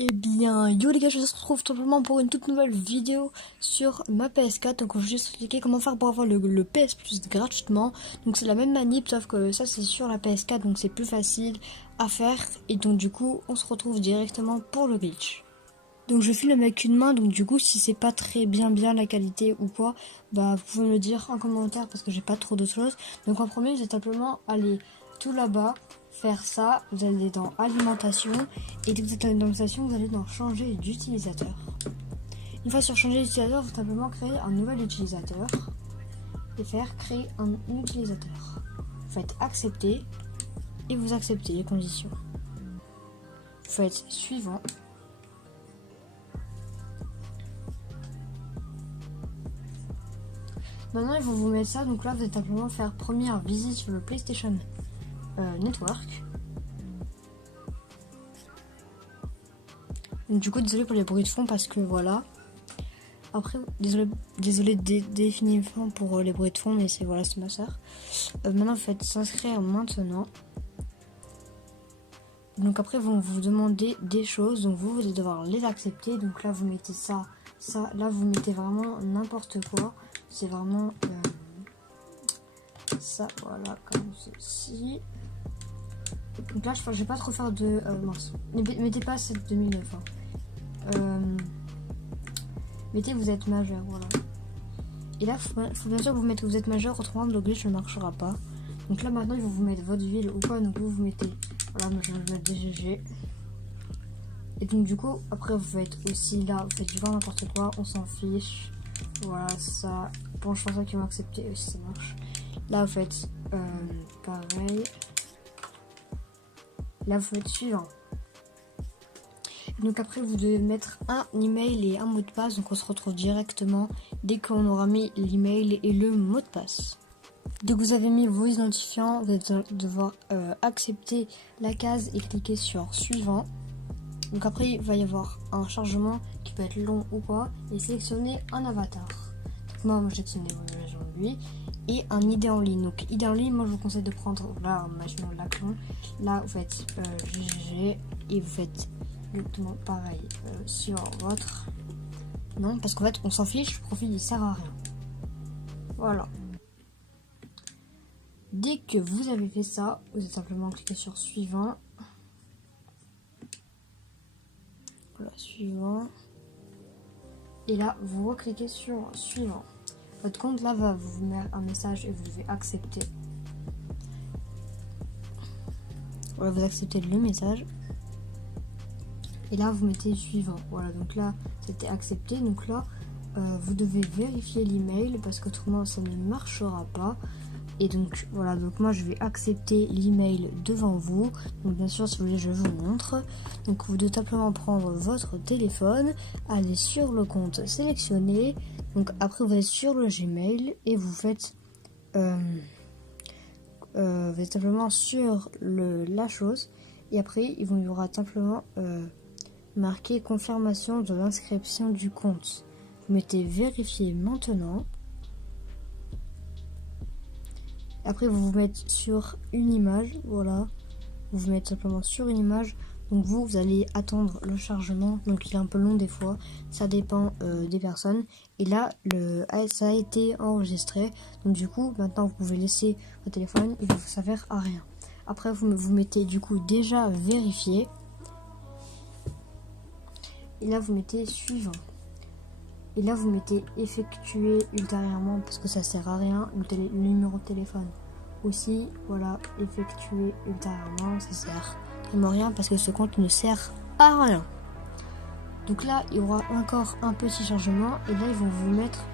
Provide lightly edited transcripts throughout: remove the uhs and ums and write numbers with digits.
Eh bien, yo les gars, je vous retrouve tout simplement pour une toute nouvelle vidéo sur ma PS4. Donc, je vais juste expliquer comment faire pour avoir le PS Plus gratuitement. Donc, c'est la même manip, sauf que ça, c'est sur la PS4, donc c'est plus facile à faire. Et donc, du coup, on se retrouve directement pour le glitch. Donc, je filme avec une main, donc du coup, si c'est pas très bien la qualité ou quoi, bah, vous pouvez me le dire en commentaire parce que j'ai pas trop de choses. Donc, en premier, vous allez simplement aller tout là-bas. Faire ça, vous allez dans alimentation et dès que vous êtes dans alimentation, vous allez dans changer d'utilisateur. Une fois sur changer d'utilisateur, vous simplement créer un nouvel utilisateur et faire créer un utilisateur. Vous faites accepter et vous acceptez les conditions. Vous faites suivant. Maintenant, il faut vous mettre ça. Donc là, vous allez simplement faire première visite sur le PlayStation Network. Donc, du coup, désolé pour les bruits de fond parce que voilà. Après, désolé définitivement pour les bruits de fond, mais c'est voilà, c'est ma soeur. Maintenant, vous faites s'inscrire maintenant. Donc après, ils vont vous demander des choses. Donc vous allez devoir les accepter. Donc là, vous mettez ça. Là, vous mettez vraiment n'importe quoi. C'est vraiment ça, voilà, comme ceci. Donc là, je vais pas trop faire de mince. Mettez pas cette 2009. Mettez vous êtes majeur, voilà. Et là, faut bien sûr que vous mettez vous êtes majeur, autrement le glitch ne marchera pas. Donc là, maintenant, ils vont vous mettre votre ville ou quoi. Donc vous mettez, voilà, moi je vais mettre DGG. Et donc du coup, après vous faites aussi là, vous faites du vent n'importe quoi, on s'en fiche. Voilà, ça. Bon, je pense pas qu'ils vont accepter si ça marche. Là, vous faites pareil. Là, vous faites suivant. Donc après, vous devez mettre un email et un mot de passe. Donc on se retrouve directement dès qu'on aura mis l'email et le mot de passe. Dès que vous avez mis vos identifiants, vous allez devoir accepter la case et cliquer sur suivant. Donc après, il va y avoir un chargement qui peut être long ou quoi. Et sélectionner un avatar. Donc moi, j'ai sélectionné lui. Et un ID en ligne. Donc ID en ligne, moi je vous conseille de prendre là, imaginons l'action. Là, vous faites GG et vous faites exactement pareil sur votre. Non, parce qu'en fait, on s'en fiche, le profil il sert à rien. Voilà. Dès que vous avez fait ça, vous allez simplement cliquer sur suivant. Voilà, suivant. Et là, vous recliquez sur suivant. Votre compte là va vous mettre un message et vous devez accepter. Voilà, vous acceptez le message. Et là, vous mettez suivant. Voilà, donc là, c'était accepté. Donc là, vous devez vérifier l'email parce qu'autrement, ça ne marchera pas. Et donc, voilà, donc moi, je vais accepter l'email devant vous. Donc, bien sûr, si vous voulez, je vous montre. Donc, vous devez simplement prendre votre téléphone, aller sur le compte sélectionné. Donc, après, vous allez sur le Gmail et vous faites... vous êtes simplement sur la chose. Et après, il y aura simplement... marqué confirmation de l'inscription du compte. Vous mettez vérifier maintenant. Après vous vous mettez sur une image, voilà. Vous vous mettez simplement sur une image. Donc vous allez attendre le chargement. Donc il est un peu long des fois. Ça dépend des personnes. Et là ça a été enregistré. Donc du coup maintenant vous pouvez laisser votre téléphone. Il ne vous servir à rien. Après vous mettez du coup déjà vérifié. Et là vous mettez suivant. Et là vous mettez effectuer ultérieurement parce que ça sert à rien. Le numéro de téléphone aussi. Voilà, effectuer ultérieurement, ça sert vraiment rien parce que ce compte ne sert à rien. Donc là il y aura encore un petit chargement. Et là ils vont vous mettre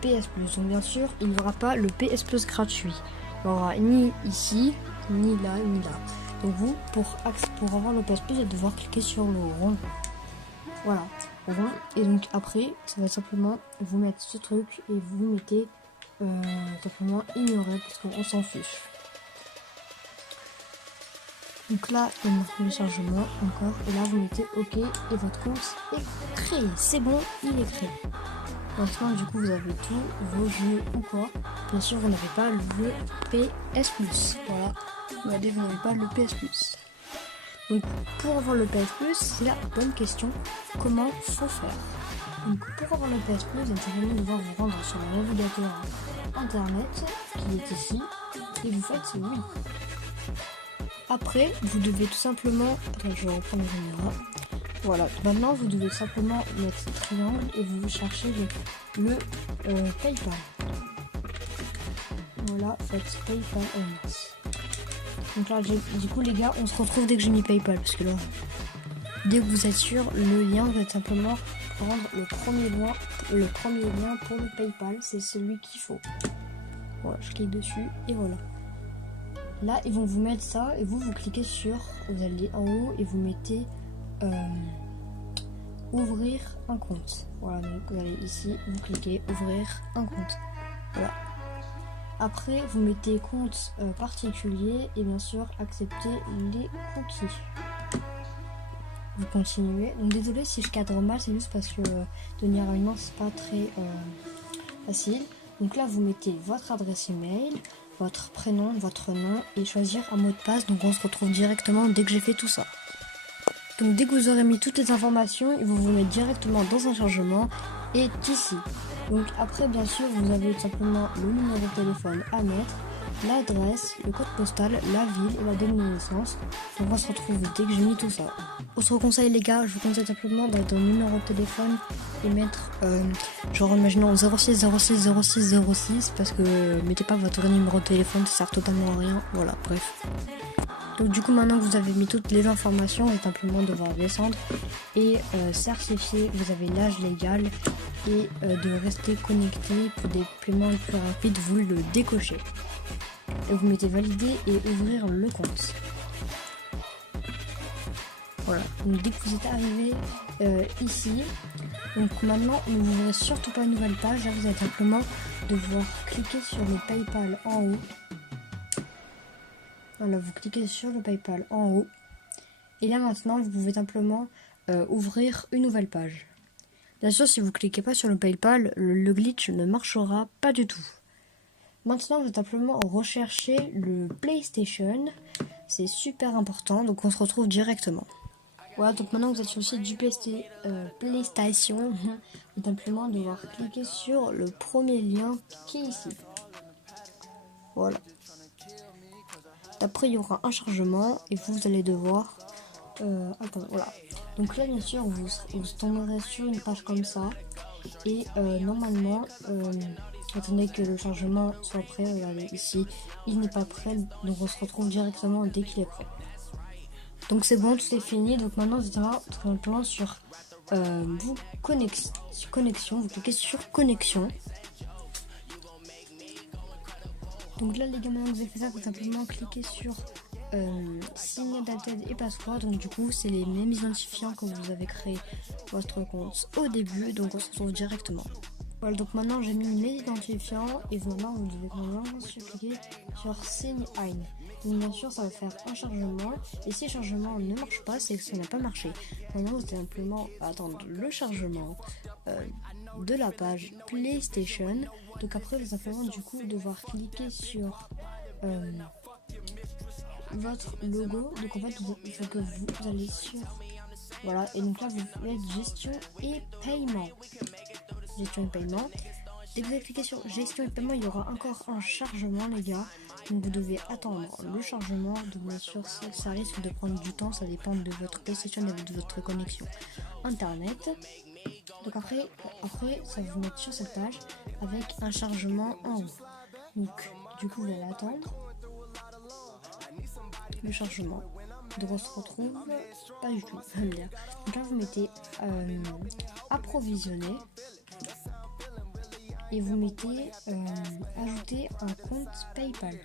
PS Plus. Donc bien sûr il n'y aura pas le PS Plus gratuit. Il n'y aura ni ici, ni là, ni là. Donc vous pour avoir le PS Plus vous allez devoir cliquer sur le rond. Voilà, rond. Et donc après, ça va simplement vous mettre ce truc et vous mettez simplement ignorer parce qu'on s'en fiche. Donc là, il y a le chargement encore. Et là, vous mettez OK et votre compte est créé. C'est bon, il est créé. Maintenant, du coup, vous avez tous vos jeux ou quoi. Bien sûr, vous n'avez pas le PS Plus. Voilà. Regardez, vous n'avez pas le PS Plus. Donc pour avoir le PS Plus, c'est la bonne question. Comment faut faire? Donc pour avoir le PS Plus, vous allez simplement devoir vous rendre sur le navigateur internet qui est ici et vous faites oui. Après, vous devez tout simplement... Attends, je vais reprendre le caméra. Voilà, maintenant vous devez simplement mettre triangle et vous cherchez le PayPal. Voilà, faites PayPal en masse. Donc là, du coup les gars, on se retrouve dès que j'ai mis PayPal, parce que là, dès que vous êtes sûr, le lien va simplement prendre le premier lien pour le PayPal, c'est celui qu'il faut. Voilà, je clique dessus et voilà. Là, ils vont vous mettre ça et vous cliquez sur, vous allez en haut et vous mettez ouvrir un compte. Voilà, donc vous allez ici, vous cliquez ouvrir un compte. Voilà. Après, vous mettez compte particulier et bien sûr accepter les cookies. Vous continuez. Donc désolé si je cadre mal, c'est juste parce que tenir à une main c'est pas très facile. Donc là, vous mettez votre adresse email, votre prénom, votre nom et choisir un mot de passe. Donc on se retrouve directement dès que j'ai fait tout ça. Donc dès que vous aurez mis toutes les informations, ils vont vous mettre directement dans un chargement et ici. Donc après bien sûr vous avez simplement le numéro de téléphone à mettre, l'adresse, le code postal, la ville et la date de naissance. Donc on va se retrouver dès que j'ai mis tout ça. Autre conseil les gars, je vous conseille simplement d'aller dans le numéro de téléphone et mettre genre imaginons 06 06 06 06 parce que mettez pas votre vrai numéro de téléphone, ça sert totalement à rien. Voilà, bref. Donc du coup maintenant que vous avez mis toutes les informations, vous allez simplement devoir descendre et certifier que vous avez l'âge légal et de rester connecté pour des paiements les plus rapides, vous le décochez. Et vous mettez valider et ouvrir le compte. Voilà, donc dès que vous êtes arrivé ici, donc maintenant ne vous ouvrez surtout pas une nouvelle page, là vous allez simplement devoir cliquer sur le PayPal en haut. Voilà, vous cliquez sur le PayPal en haut. Et là maintenant, vous pouvez simplement ouvrir une nouvelle page. Bien sûr, si vous ne cliquez pas sur le PayPal, le glitch ne marchera pas du tout. Maintenant, vous allez simplement rechercher le PlayStation. C'est super important, donc on se retrouve directement. Voilà, donc maintenant vous êtes sur le site du PlayStation. Vous allez simplement devoir cliquer sur le premier lien qui est ici. Voilà. Après, il y aura un chargement et vous allez devoir... attends, voilà. Donc là, bien sûr, vous tomberez sur une page comme ça. Et normalement, attendez que le chargement soit prêt. Regardez, ici, il n'est pas prêt. Donc on se retrouve directement dès qu'il est prêt. Donc c'est bon, tout est fini. Donc maintenant, vous allez tout simplement sur connexion. Vous cliquez sur connexion. Donc là les gars, maintenant que vous avez fait ça, vous simplement cliquer sur signe d'attente et password. Donc du coup c'est les mêmes identifiants que vous avez créé votre compte au début. Donc on se retrouve directement. Voilà, donc maintenant j'ai mis mes identifiants et maintenant vous devez maintenant cliquer sur sign in. Donc bien sûr ça va faire un chargement et si le chargement ne marche pas, c'est que ça n'a pas marché. Maintenant vous allez simplement attendre le chargement de la page PlayStation. Donc après vous allez simplement du coup devoir cliquer sur votre logo. Donc en fait il faut que vous allez sur voilà, et donc là vous faites gestion et paiement. Gestion et paiement. Dès que vous avez cliqué sur gestion et paiement, il y aura encore un chargement les gars. Donc vous devez attendre le chargement. Donc bien sûr ça risque de prendre du temps, ça dépend de votre PlayStation et de votre connexion internet. Donc après ça va vous mettre sur cette page avec un chargement en haut. Donc du coup vous allez attendre le chargement. Donc on se retrouve pas du tout. Donc là vous mettez approvisionner et vous mettez ajouter un compte PayPal.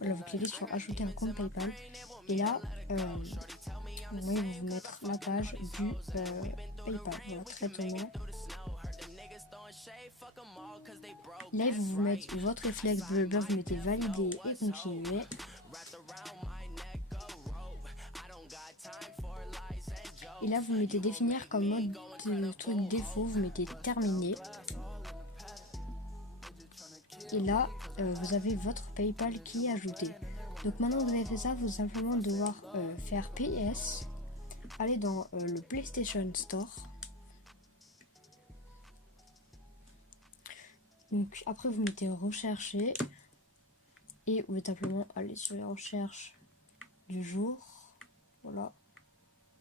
Là vous cliquez sur ajouter un compte PayPal et là vous voyez vous mettre la page du PayPal. Voilà, traitement. Là vous mettez votre réflexe, vous mettez valider et continuer. Et là vous mettez définir comme mode de truc défaut, vous mettez terminer. Et là vous avez votre PayPal qui est ajouté. Donc maintenant que vous avez fait ça, vous allez simplement devoir faire PS, aller dans le PlayStation Store. Donc après vous mettez rechercher et vous allez simplement aller sur les recherches du jour. Voilà,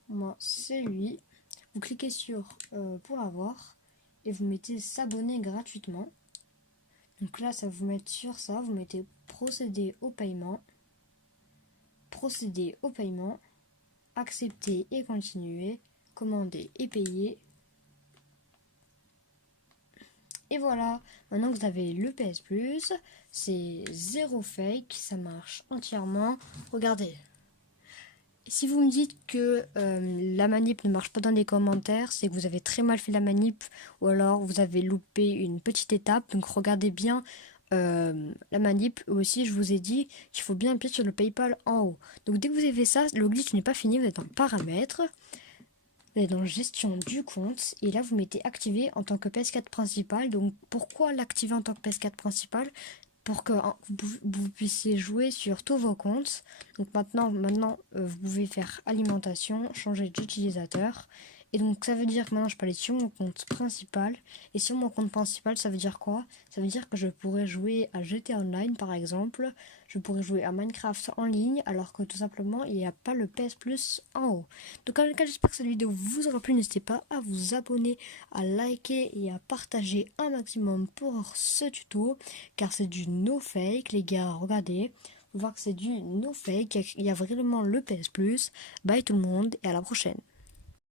moi c'est lui. Vous cliquez sur pour l'avoir et vous mettez s'abonner gratuitement. Donc là ça va vous mettre sur ça, vous mettez procéder au paiement, accepter et continuer, commander et payer. Et voilà, maintenant que vous avez le PS Plus, c'est zéro fake, ça marche entièrement. Regardez. Si vous me dites que la manip ne marche pas dans les commentaires, c'est que vous avez très mal fait la manip ou alors vous avez loupé une petite étape. Donc regardez bien la manip. Aussi, je vous ai dit qu'il faut bien appuyer sur le PayPal en haut. Donc dès que vous avez fait ça, le glitch n'est pas fini, vous êtes en paramètres. Vous êtes dans gestion du compte et là vous mettez activer en tant que PS4 principal. Donc pourquoi l'activer en tant que PS4 principal? Pour que vous puissiez jouer sur tous vos comptes. Donc maintenant vous pouvez faire alimentation, changer d'utilisateur. Et donc ça veut dire que maintenant je peux aller sur mon compte principal. Et sur mon compte principal, ça veut dire quoi? Ça veut dire que je pourrais jouer à GTA Online par exemple. Je pourrais jouer à Minecraft en ligne alors que tout simplement il n'y a pas le PS Plus en haut. Donc en tout cas j'espère que cette vidéo vous aura plu. N'hésitez pas à vous abonner, à liker et à partager un maximum pour ce tuto. Car c'est du no fake les gars, regardez. Vous voir que c'est du no fake. Il y a vraiment le PS Plus. Bye tout le monde et à la prochaine.